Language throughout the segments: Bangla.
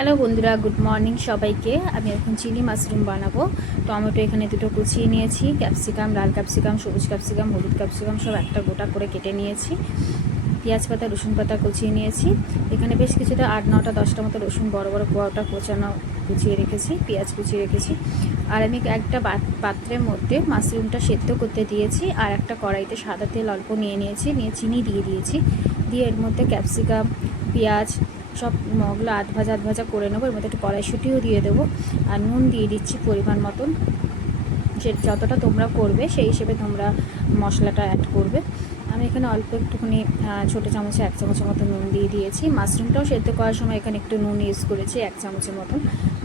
হ্যালো বন্ধুরা, গুড মর্নিং সবাইকে। আমি এখন চিলি মাশরুম বানাবো। টমেটো এখানে দুটো কুচিয়ে নিয়েছি, ক্যাপসিকাম, লাল ক্যাপসিকাম, সবুজ ক্যাপসিকাম, হলুদ ক্যাপসিকাম সব একটা গোটা করে কেটে নিয়েছি। পেঁয়াজ পাতা, রসুন পাতা কুচিয়ে নিয়েছি। এখানে বেশ কিছুটা 8-9-10টা মতো রসুন বড় বড় কোয়াটা কোচানো কুচিয়ে রেখেছি, পেঁয়াজ কুচিয়ে রেখেছি। আর আমি একটা পাত্রের মধ্যে মাশরুমটা সেদ্ধ করতে দিয়েছি, আর একটা কড়াইতে সাদা তেল অল্প নিয়ে নিয়ে চিনি দিয়ে দিয়েছি। দিয়ে এর মধ্যে ক্যাপসিকাম, পেঁয়াজ সব মগলা আধ ভাজা করে নেবো। এর মধ্যে একটু কড়াইশুঁটিও দিয়ে দেবো, আর নুন দিয়ে দিচ্ছি পরিমাণ মতন। যে যতটা তোমরা করবে সেই হিসেবে তোমরা মশলাটা অ্যাড করবে। আমি এখানে অল্প একটুখানি ছোটো চামচে 1 চামচের মতো নুন দিয়ে দিয়েছি। মাশরুমটাও সেদ্ধ করার সময় এখানে একটু নুন ইউজ করেছি, 1 চামচের মতন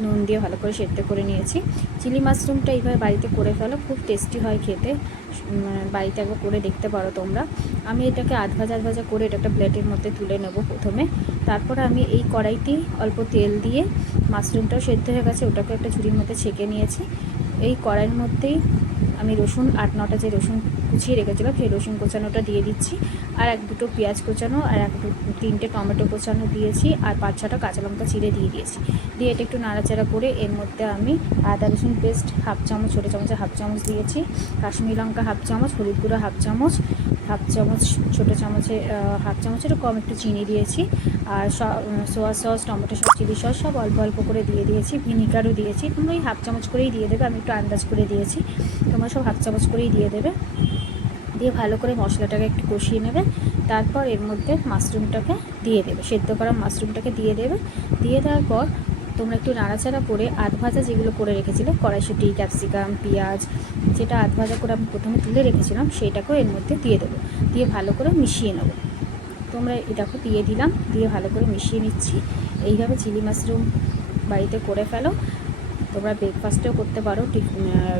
নুন দিয়ে ভালো করে সেদ্ধ করে নিয়েছি। চিলি মাশরুমটা এইভাবে বাড়িতে করে ফেলো, খুব টেস্টি হয় খেতে। বাড়িতে একবার করে দেখতে পারো তোমরা। আমি এটাকে আধ ভাজা করে এটা একটা প্লেটের মধ্যে তুলে নেব প্রথমে। তারপরে আমি এই কড়াইতেই অল্প তেল দিয়ে, মাশরুমটাও সেদ্ধ হয়ে গেছে, ওটাকে একটা ঝুড়ির মধ্যে ছেঁকে নিয়েছি। এই কড়াইয়ের মধ্যেই আমি রসুন 8-9টা যে রসুন কুচিয়ে রেখেছিলাম সেই রসুন কোচানোটা দিয়ে দিচ্ছি, আর 1-2 পেঁয়াজ কোচানো, আর 1-3টে টমেটো কোচানো দিয়েছি, আর 5-6টা কাঁচা লঙ্কা চিড়ে দিয়ে দিয়েছি। দিয়ে এটা একটু নাড়াচাড়া করে এর মধ্যে আমি আদা রসুন পেস্ট 1/2 চামচ, ছোটো চামচে 1/2 চামচ দিয়েছি, কাশ্মীরি লঙ্কা 1/2 চামচ, হলুদ গুঁড়ো 1/2 চামচ, 1/2 চামচ ছোটো চামচে 1/2 চামচেরও কম একটু চিনি দিয়েছি, আর soya sauce, tomato sauce, chilli sauce সব অল্প অল্প করে দিয়ে দিয়েছি। ভিনিগারও দিয়েছি, তোমরা ওই 1/2 চামচ করেই দিয়ে দেবে, আমি একটু আন্দাজ করে দিয়েছি, তোমরা সব 1/2 চামচ করেই দিয়ে দেবে। দিয়ে ভালো করে মশলাটাকে একটু কষিয়ে নেবে। তারপর এর মধ্যে মাশরুমটাকে দিয়ে দেবে, সেদ্ধ করা মাশরুমটাকে দিয়ে দেবে। দিয়ে দেওয়ার পর তোমরা একটু নাড়াচাড়া করে আধ ভাজা যেগুলো করে রেখেছিলে, কড়াইশুঁটি, ক্যাপসিকাম, পেঁয়াজ, যেটা আধ ভাজা করে আমি প্রথমে তুলে রেখেছিলাম সেইটাকেও এর মধ্যে দিয়ে দেবো। দিয়ে ভালো করে মিশিয়ে নেবো। তোমরা এটাকে দিয়ে দিলাম, দিয়ে ভালো করে মিশিয়ে নিচ্ছি। এইভাবে চিলি মাশরুম বাড়িতে করে ফেলো। তোমরা ব্রেকফাস্টেও করতে পারো,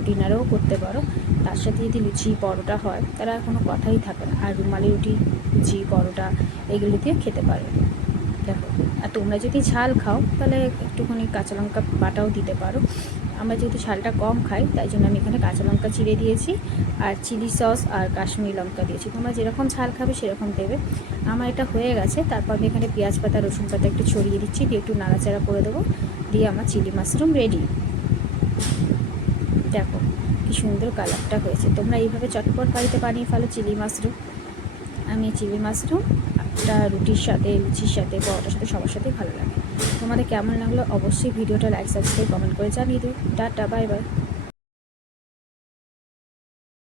ডিনারেও করতে পারো। তার সাথে যদি লুচি পরোটা হয় তারা কোনো কথাই থাকে না। আর রুমালি রুটি, লুচি, পরোটা এগুলো দিয়ে খেতে পারো। দেখো, আর তোমরা যদি ঝাল খাও তাহলে একটুখানি কাঁচা লঙ্কা বাটাও দিতে পারো। আমরা যেহেতু ঝালটা কম খাই তাই জন্য আমি এখানে কাঁচা লঙ্কা চিড়ে দিয়েছি, আর চিলি সস আর কাশ্মীরি লঙ্কা দিয়েছি। তোমরা যেরকম ঝাল খাবে সেরকম দেবে। আমার এটা হয়ে গেছে। তারপর আমি এখানে পেঁয়াজ পাতা, রসুন পাতা একটু ছড়িয়ে দিচ্ছি, দিয়ে একটু নাড়াচাড়া করে দেবো। দিয়ে আমার চিলি মাশরুম রেডি। দেখো কি সুন্দর কালারটা হয়েছে। তোমরা এইভাবে চটপট বাড়িতে বানিয়ে ফেলো চিলি মাশরুম। আমি চিলি মাশরুমটা রুটির সাথে, লুচির সাথে, পরোটার সাথে সবার সাথেই ভালো লাগে। তোমাদের কেমন লাগলো অবশ্যই ভিডিওটা লাইক, সাবস্ক্রাইব, কমেন্ট করে জানিয়ে দিও। Tata, bye bye.